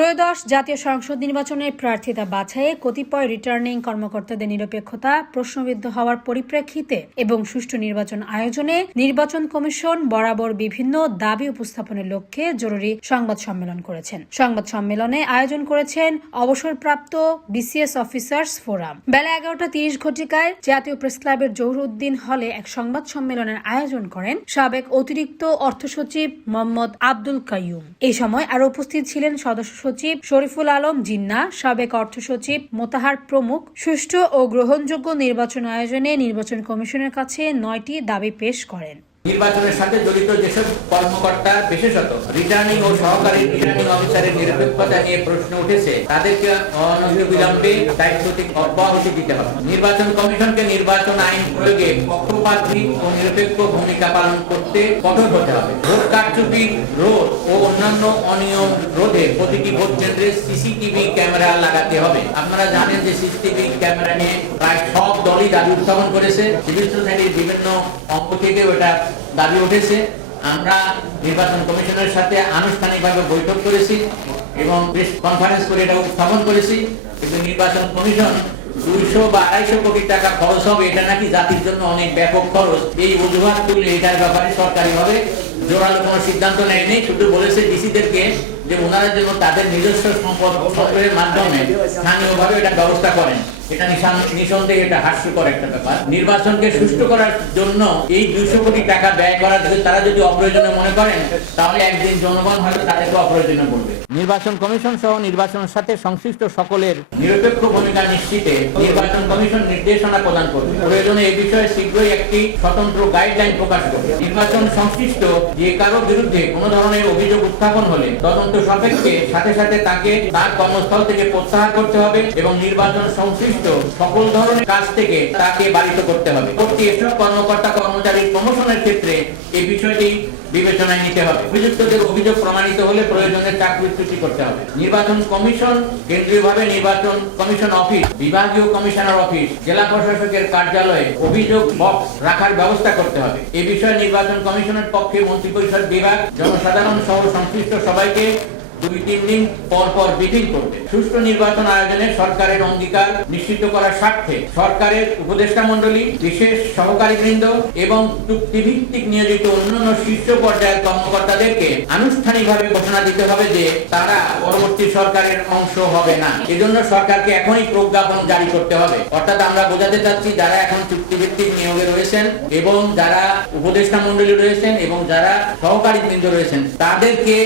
ত্রয়োদশ জাতীয় সংসদ নির্বাচনের প্রার্থিতা বাছাইয়ে কতিপয় রিটার্নিং কর্মকর্তাদের নিরপেক্ষতা প্রশ্নবিদ্ধ হওয়ার পরিপ্রেক্ষিতে এবং সুষ্ঠু নির্বাচন আয়োজনে নির্বাচন কমিশন বরাবর বিভিন্ন দাবি উপস্থাপনের লক্ষ্যে জরুরি সংবাদ সম্মেলন করেছেন। সংবাদ সম্মেলনে আয়োজন করেছেন অবসরপ্রাপ্ত বিসিএস অফিসার্স ফোরাম। বেলা 11:30 ঘটিকায় জাতীয় প্রেস ক্লাবের জহুরউদ্দিন হলে এক সংবাদ সম্মেলনের আয়োজন করেন সাবেক অতিরিক্ত অর্থ সচিব মোহাম্মদ আব্দুল কাইয়ুম। এই সময় আরো উপস্থিত ছিলেন সদস্য সচিব শরীফুল আলম জিন্না, সাবেক অর্থ সচিব মোতাহার প্রমুখ। সুষ্ঠু ও গ্রহণযোগ্য নির্বাচন আয়োজনে নির্বাচন কমিশনের কাছে 9টি দাবি পেশ করেন। নির্বাচনের সাথে জড়িত যেসব কর্মকর্তা বিশেষত রিটার্নিং ও সহকারী রিটার্নিং অফিসারের নিরপেক্ষতা নিয়ে প্রশ্ন উঠেছে, তাদেরকে অনতিবিলম্বে দায়িত্ব থেকে অব্যাহতি দিতে হবে। নির্বাচন কমিশনকে নির্বাচন আইন প্রয়োগে পক্ষপাতহীন ও নিরপেক্ষ ভূমিকা পালন করতে কঠোর হতে হবে। ভোট কারচুপি রোধ ও অন্যান্য অনিয়ম রোধে প্রতিটি ভোট কেন্দ্রে সিসিটিভি ক্যামেরা লাগাতে হবে। আপনারা জানেন যে সিসিটিভি ক্যামেরা নিয়ে প্রায় সব দলই দাবি উত্থাপন করেছে। সিভিল সোসাইটির বিভিন্ন অঙ্গ থেকে ওটা দাবি উঠেছে। আমরা নির্বাচন কমিশনের সাথে আনুষ্ঠানিকভাবে বৈঠক করেছি এবং প্রেস কনফারেন্স করে এটা উত্থাপন করেছি, কিন্তু নির্বাচন কমিশন 200 বা 250 কোটি টাকা খরচ হবে, এটা নাকি জাতির জন্য অনেক ব্যাপক খরচ, এই অজুহাত তুললে এটার ব্যাপারে সরকারিভাবে জোরালো কোনো সিদ্ধান্ত নেয়নি। শুধু বলেছে ডিসিদেরকে যে ওনারা যেন তাদের নিজস্ব সম্পদ সংগ্রহের মাধ্যমে স্থানীয়ভাবে এটা ব্যবস্থা করেন। এটা নিঃসন্দেহে এটা হাস্যকর একটা ব্যাপার। নির্বাচনকে সুষ্ঠু করার জন্য এই 200 কোটি টাকা ব্যয় করার তারা যদি অপ্রয়োজনীয় মনে করেন, তাহলে একদিন জনগণ হয়তো তাদেরকে অপ্রয়োজনীয় বলবে। নির্বাচন কমিশন সহ নির্বাচনের সাথে সংশ্লিষ্ট সকলের নিরপেক্ষ ভূমিকা নিশ্চিতে নির্বাচন কমিশন নির্দেশনা প্রদান করবে। প্রয়োজনে এই বিষয়ে শীঘ্রই একটি স্বতন্ত্র গাইডলাইন প্রকাশ করবে। নির্বাচন সংশ্লিষ্ট যে কারো বিরুদ্ধে কোনো ধরনের অভিযোগ উত্থাপন হলে তদন্ত সাপেক্ষে সাথে সাথে তাকে তার কর্মস্থল থেকে প্রত্যাহার করতে হবে এবং নির্বাচন সংশ্লিষ্ট সকল ধরনের কাজ থেকে তাকে বারিত করতে হবে। প্রতি এসব কর্মকর্তা কর্মচারীর প্রমোশনের ক্ষেত্রে এই বিষয়টি বিবেচনায় নিতে হবে। অভিযুক্তদের অভিযোগ প্রমাণিত হলে প্রয়োজনে চাকরিচ্যুতি করতে হবে। নির্বাচন কমিশন কেন্দ্রীয়ভাবে নির্বাচন কমিশন অফিস, বিভাগীয় কমিশনার অফিস, জেলা প্রশাসকের কার্যালয়ে অভিযোগ বক্স রাখার ব্যবস্থা করতে হবে। এই বিষয়ে নির্বাচন কমিশনের পক্ষে মন্ত্রিপরিষদ বিভাগ জনসাধারণ সহ সংশ্লিষ্ট সবাইকে 2-3 দিন পর পর ব্রিফিং করবে। সুষ্ঠু নির্বাচন আয়োজনে সরকারের অঙ্গীকার নিশ্চিত করার স্বার্থে সরকারের উপদেষ্টা মণ্ডলী, বিশেষ সহকারী বৃন্দ এবং চুক্তিভিত্তিক নিয়োজিত অন্যান্য শীর্ষ পর্যায়ের কর্মকর্তাদেরকে আনুষ্ঠানিকভাবে ঘোষণা দিতে হবে যে তারা পরবর্তী সরকারের অংশ হবে না। এজন্য সরকারকে এখনই প্রজ্ঞাপন জারি করতে হবে। অর্থাৎ আমরা বোঝাতে চাচ্ছি, যারা এখন চুক্তিভিত্তিক নিয়োগে রয়েছেন এবং যারা উপদেষ্টা মণ্ডলী রয়েছেন এবং যারা সহকারী বৃন্দ রয়েছেন, তাদেরকে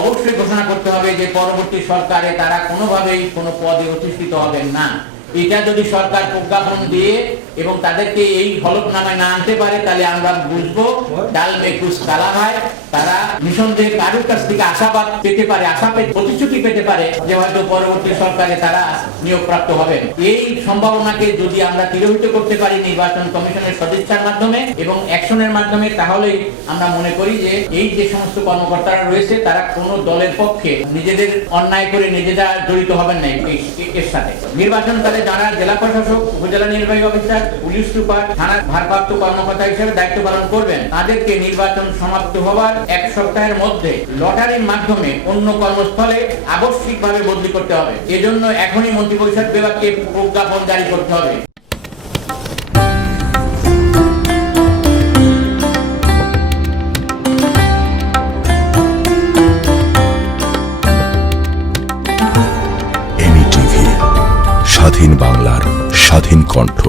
অবশ্যই ঘোষণা করতে হবে যে পরবর্তী সরকারে তারা কোনোভাবেই কোনো পদে অধিষ্ঠিত হবেন না। এটা যদি সরকার প্রজ্ঞাপন দিয়ে এবং তাদেরকে এই হলফনামায় না আনতে পারে, তাহলে আমরা বুঝবো ডাল বেকুস কালা হয়। তারা নিঃসন্দেহে কারোর কাছ থেকে আশাবাদ পেতে পারে, প্রতিশ্রুতি পেতে পারে যে হয়তো পরবর্তী সরকারে তারা নিয়োগপ্রাপ্ত হবেন। এই সম্ভাবনাকে যদি আমরা তিরোহিত করতে পারি নির্বাচন কমিশনের সদিচ্ছার মাধ্যমে এবং অ্যাকশনের মাধ্যমে, তাহলেই আমরা মনে করি যে এই যে সমস্ত কর্মকর্তারা রয়েছে তারা কোনো দলের পক্ষে নিজেদের অন্যায় করে নিজেরা জড়িত হবেন না এর সাথে। নির্বাচনকালে যারা জেলা প্রশাসক, উপজেলা নির্বাহী অফিসার, পুলিশ সুপার, থানার ভারপ্রাপ্ত কর্মকর্তা হিসেবে দায়িত্ব পালন করবেন, তাদেরকে নির্বাচন সমাপ্ত হওয়ার 1 সপ্তাহের মধ্যে লটারির মাধ্যমে অন্য কর্মস্থলে আবশ্যিকভাবে বদলি করতে হবে। এজন্য এখনই মন্ত্রিপরিষদ বিভাগকে প্রজ্ঞাপন জারি করতে হবে। স্বাধীন বাংলার স্বাধীন কণ্ঠ।